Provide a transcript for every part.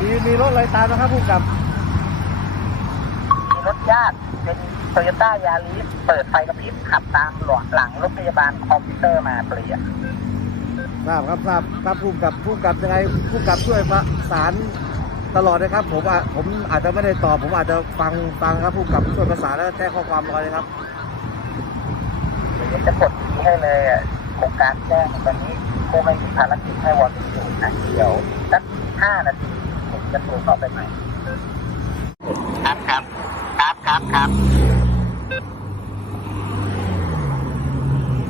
มีมีรถอะไรตามนะครับผู้กำกับมีรถญาติเป็นโตโยต้ายาริสเปิดไฟกระพริบขับตามหลหลังรถพยาบาลคอมพิวเตอร์มาเปลี่ยนทราบครับทราบครับผู้กำกับผู้กำกับยังไงผู้กำกับช่วยประสานตลอดนะครับ ผมอะผมอาจจะไม่ได้ตอบผมอาจจะฟังฟังครับผู้กำกับช่วยประสานแล้วแจ้งข้อความรอยเลยครับเดี๋ยวจะกดที่ให้เลยอะโครงการแจ้งตอนนี้ผู้ไม่มีภารกิจให้วอลอยู่นะเดี๋ยวสักห้านาทีผม จะโทรเข้าไปใหม่ครับครับครับครับครับ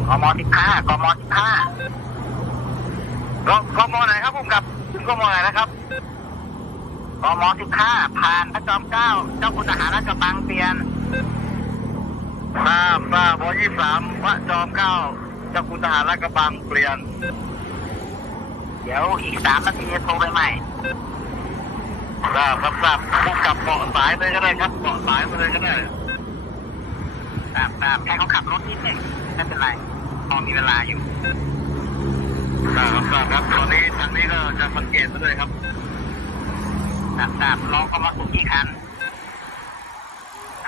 กมสิบห้ากมสิบห้ากกมไหนครับผมกับถึงกมไหนนะครับกมสิบห้าผ่านพระจอมเกล้าเจ้าคุณทหารราชบังเปลี่ยนทราบทราบวยี่สามพระจอมเกล้าเจ้าคุณทหารราชกบังเปลี่ยน เดี๋ยวอีกสามนาทีโทรไปใหม่ ทราบครับทราบผู้กับเกาะสายเลยก็ได้ครับเกาะสายมาเลยก็ได้ทราบทราบให้เขาขับรถนิดหนึ่งไม่เป็นไรพอมีเวลาอยู่ทราบครับทราบครับตอนนี้ทางนี้ก็จะสังเกตมาเลยครับทราบทราบลองเข้ามาสู่กี่คัน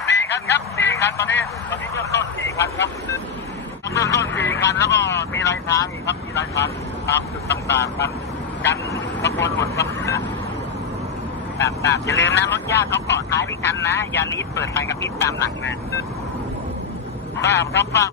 สี่คันครับสี่คันตอนนี้ตอนนี้เริ่มต้นสี่คันครับเริ่มต้นสี่คันแล้วก็มีรายทางอีกครับมีรายทางตามจุดต่างๆกันกันขบวนหมดครับ ครับครับอย่าลืมนะรถญาติเขาเกาะท้ายด้วยกันนะ อย่าลีดเปิดไฟกระพริบตามหลังนะ คราบครับทราบ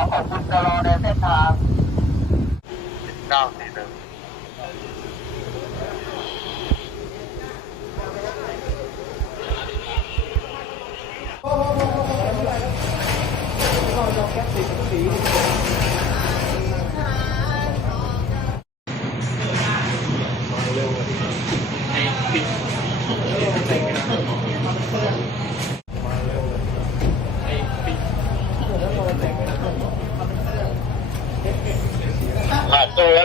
ขอขอบคุณตลอดในเส้นทาง19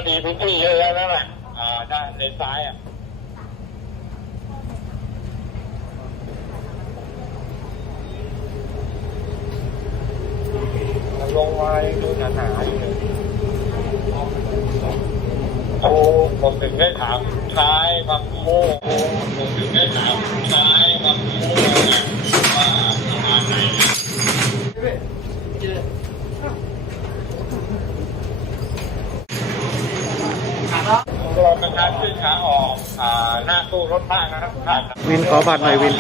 ดีพื้นที่เยอะแล้วนั่นแหละอ่าด้านเลนซ้ายอะลงมาดูหนาหนาอยู่เลยโอ้ผมถึงได้ถามท้ายบางโม่ผมถึง รถนะครับขึ้นขาออกหน้าตู้รถบ้านนะครับวินขอบัตรหน่อยวิน